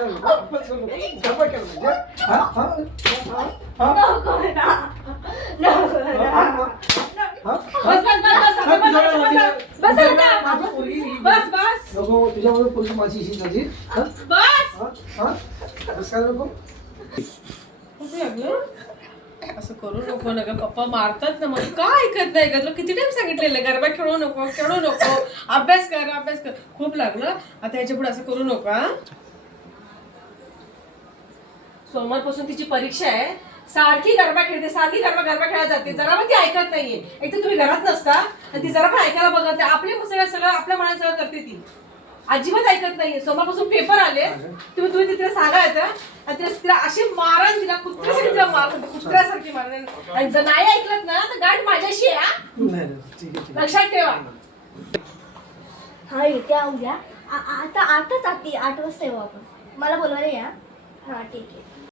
गप्पा केला म्हणजे हा हा हा नको ना. नको ना. बस बस बस बस बस आता. माझी पोरगी बस बस नको तुझ्यामुळे पोरगी माझी ही झाली हा बस. हा हा बस काय नको कुठे लागलं? असं करू नको ना ग, पप्पा मारतात ना. मग का ऐकत नाही ग? तुला किती टाइम सांगितलेलं गरबा खेळू नको अभ्यास कर. खूप लागलं आता, ह्याच्या पुढे असं करू नका. सोमवारपासून तिची परीक्षा आहे. सारखी गरबा खेळते, सारखी गरबा खेळायला जाते. जरा पण ती ऐकत नाहीये. एक तर तुम्ही घरात नसता आणि ती जरा पण ऐकायला बघत नाही. आपले सगळं आपल्या मनात सगळं करते ती. अजिबात ऐकत नाहीये. सोमवारपासून पेपर आले, तुम्ही तिला सांगा येतं आणि तिला अशी मारण, तिला कुत्र्यासारखी तिला मारत, कुत्र्यासारखी मारण. आणि जर नाही ऐकलं ना तर गाठ माझ्याशी आहे. लक्षात ठेवा. हा येत्या उद्या. आता आताच 8 वाजता येऊ आपण. मला बोलवायला या. हा ठीक आहे.